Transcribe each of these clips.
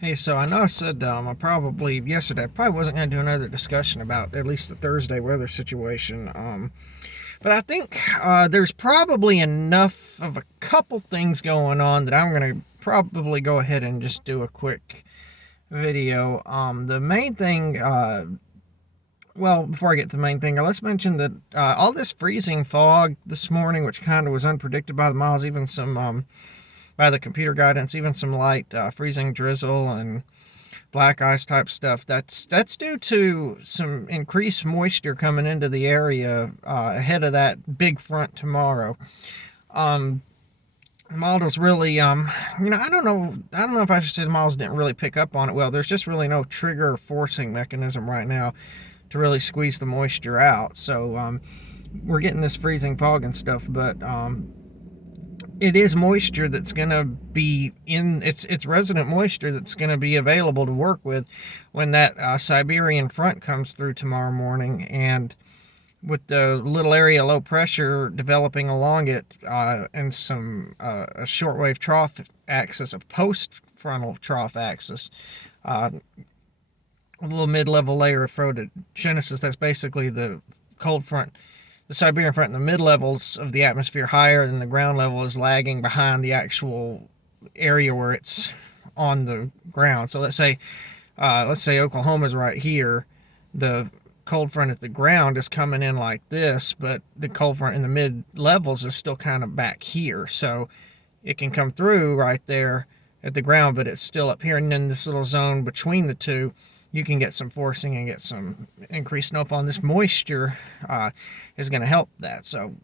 Hey, so I know I said I probably yesterday I probably wasn't going to do another discussion about at least the Thursday weather situation. But I think there's probably enough of a couple things going on that I'm going to probably go ahead and just do a quick video. The main thing, well, before I get to the main thing, let's mention that all this freezing fog this morning, which kind of was unpredicted by the miles, even some by the computer guidance, even some light freezing drizzle and black ice type stuff. That's due to some increased moisture coming into the area ahead of that big front tomorrow. Um, Models really, I don't know if I should say the models didn't really pick up on it well. There's just really no trigger forcing mechanism right now to really squeeze the moisture out. So we're getting this freezing fog and stuff, but it is moisture that's going to be in it's resident moisture that's going to be available to work with when that Siberian front comes through tomorrow morning. And with the little area low pressure developing along it and some a shortwave trough axis, a post frontal trough axis, a little mid-level layer of phrotogenesis, that's basically the cold front, the Siberian front in the mid levels of the atmosphere higher than the ground level is lagging behind the actual area where it's on the ground. So let's say Oklahoma's right here. The cold front at the ground is coming in like this, but the cold front in the mid levels is still kind of back here. So it can come through right there at the ground, but it's still up here. And then this little zone between the two, you can get some forcing and get some increased snowfall. And this moisture is going to help that. So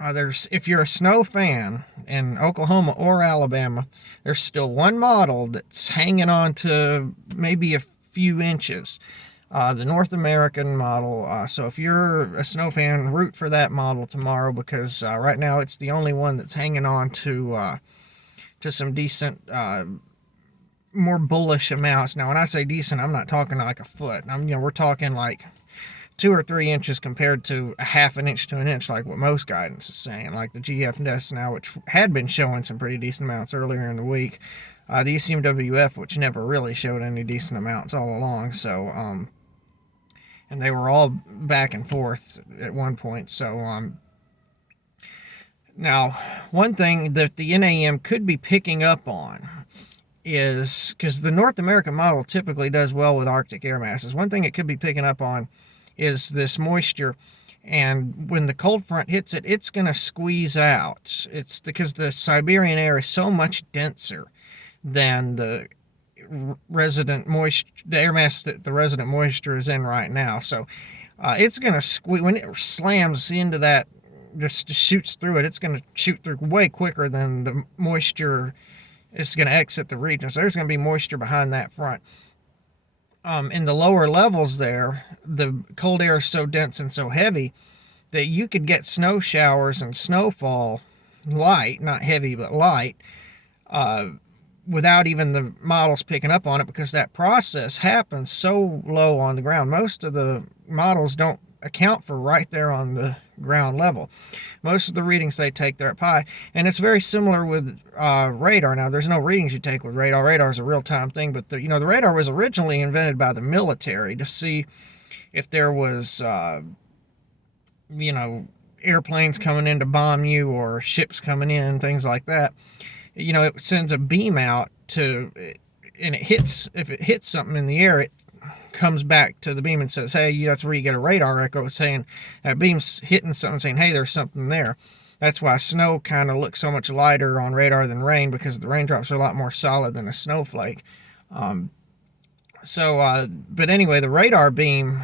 if you're a snow fan in Oklahoma or Alabama, there's still one model that's hanging on to maybe a few inches. The North American model. So if you're a snow fan, root for that model tomorrow, because right now it's the only one that's hanging on to some decent, more bullish amounts. Now, when I say decent, I'm not talking like a foot. We're talking like 2 or 3 inches compared to a half an inch to an inch, like what most guidance is saying, like the GFS now, which had been showing some pretty decent amounts earlier in the week. The ECMWF, which never really showed any decent amounts all along. So, and they were all back and forth at one point. So, now, one thing that the NAM could be picking up on is, because the North American model typically does well with Arctic air masses, one thing it could be picking up on is this moisture. And when the cold front hits it, it's going to squeeze out. It's because the Siberian air is so much denser than the resident moisture, the air mass that the resident moisture is in right now. So it's going to squeeze when it slams into that, just shoots through it. It's going to shoot through way quicker than the moisture is going to exit the region. So there's going to be moisture behind that front. In the lower levels there, the cold air is so dense and so heavy that you could get snow showers and snowfall, light, not heavy, but light, without even the models picking up on it, because that process happens so low on the ground. Most of the models don't account for right there on the ground level. Most of the readings they take, they're up high. And it's very similar with radar. Now, there's no readings you take with radar. Radar is a real-time thing, but the radar was originally invented by the military to see if there was airplanes coming in to bomb you or ships coming in, things like that. It sends a beam out and if it hits something in the air, it comes back to the beam and says, hey, that's where you get a radar echo saying that beam's hitting something, saying, hey, there's something there. That's why snow kind of looks so much lighter on radar than rain, because the raindrops are a lot more solid than a snowflake. But anyway, the radar beam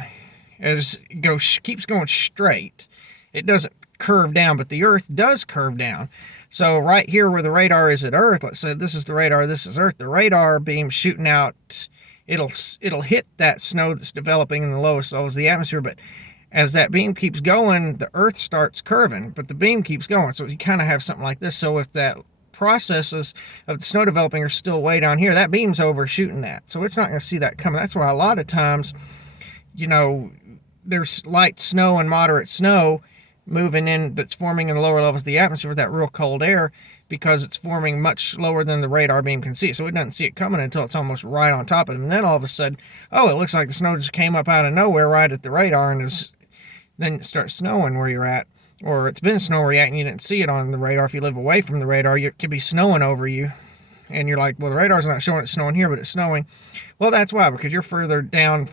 keeps going straight. It doesn't curve down, but the Earth does curve down. So right here where the radar is at Earth, let's say this is the radar, this is Earth, the radar beam shooting out, it'll hit that snow that's developing in the lowest levels of the atmosphere, but as that beam keeps going, the Earth starts curving, but the beam keeps going. So you kind of have something like this. So if that processes of the snow developing are still way down here, that beam's overshooting that. So it's not going to see that coming. That's why a lot of times, there's light snow and moderate snow moving in that's forming in the lower levels of the atmosphere with that real cold air, because it's forming much lower than the radar beam can see. So it doesn't see it coming until it's almost right on top of it. And then all of a sudden, oh, it looks like the snow just came up out of nowhere right at the radar, and then it starts snowing where you're at. Or it's been snowing where you're at and you didn't see it on the radar. If you live away from the radar, it could be snowing over you. And you're like, well, the radar's not showing it's snowing here, but it's snowing. Well, that's why, because you're further down.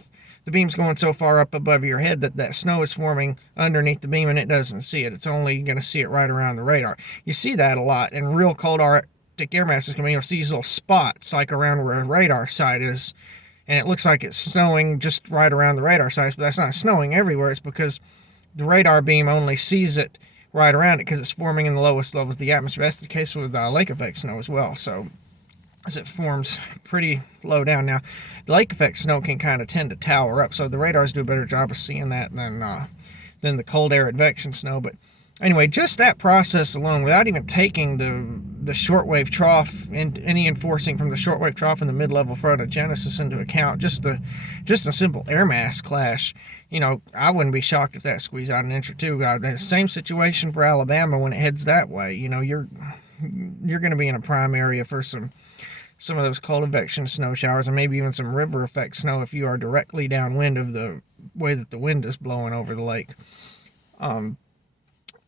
The beam's going so far up above your head that snow is forming underneath the beam and it doesn't see it. It's only going to see it right around the radar. You see that a lot in real cold Arctic air masses. You'll see these little spots like around where a radar site is, and it looks like it's snowing just right around the radar sites, but that's not snowing everywhere. It's because the radar beam only sees it right around it because it's forming in the lowest levels of the atmosphere. That's the case with lake effect snow as well. So as it forms pretty low down. Now, the lake effect snow can kind of tend to tower up, so the radars do a better job of seeing that than the cold air advection snow. But anyway, just that process alone, without even taking the shortwave trough and any enforcing from the shortwave trough and the mid-level photogenesis into account, just a simple air mass clash, I wouldn't be shocked if that squeezed out an inch or two. The same situation for Alabama when it heads that way. You're going to be in a prime area for some of those cold advection snow showers, and maybe even some river effect snow if you are directly downwind of the way that the wind is blowing over the lake. And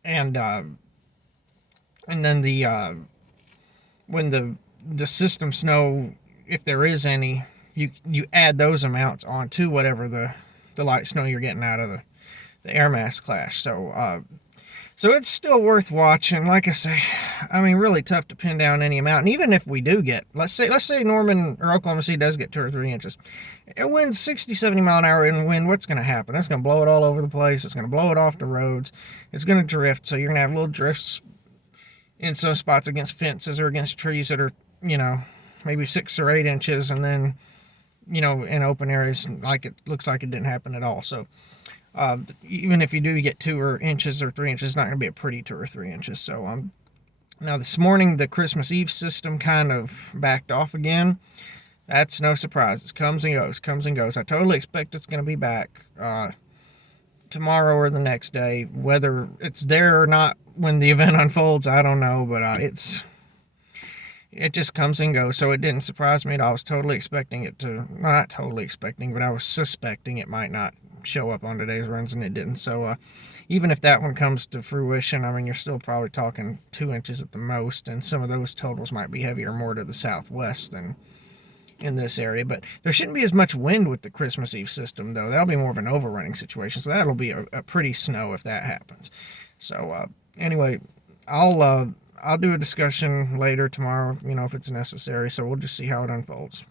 then when the system snow, if there is any, you add those amounts onto whatever the light snow you're getting out of the air mass clash. So it's still worth watching. Like I say, really tough to pin down any amount. And even if we do get, let's say Norman or Oklahoma City does get 2 or 3 inches. It winds 60, 70 mile an hour in wind. What's going to happen? That's going to blow it all over the place. It's going to blow it off the roads. It's going to drift. So you're going to have little drifts in some spots against fences or against trees that are, maybe 6 or 8 inches. And then, in open areas, like it looks like it didn't happen at all. So, even if you do get 2 inches or 3 inches, it's not going to be a pretty 2 or 3 inches. So, now this morning, the Christmas Eve system kind of backed off again. That's no surprise. It comes and goes. I totally expect it's going to be back tomorrow or the next day. Whether it's there or not when the event unfolds, I don't know, but it just comes and goes. So it didn't surprise me at all. I was totally expecting it to, not totally expecting, but I was suspecting it might not show up on today's runs, and it didn't. So even if that one comes to fruition, you're still probably talking 2 inches at the most, and some of those totals might be heavier more to the southwest than in this area. But there shouldn't be as much wind with the Christmas Eve system, though. That'll be more of an overrunning situation, so that'll be a pretty snow if that happens. So anyway, I'll do a discussion later tomorrow, if it's necessary. So we'll just see how it unfolds.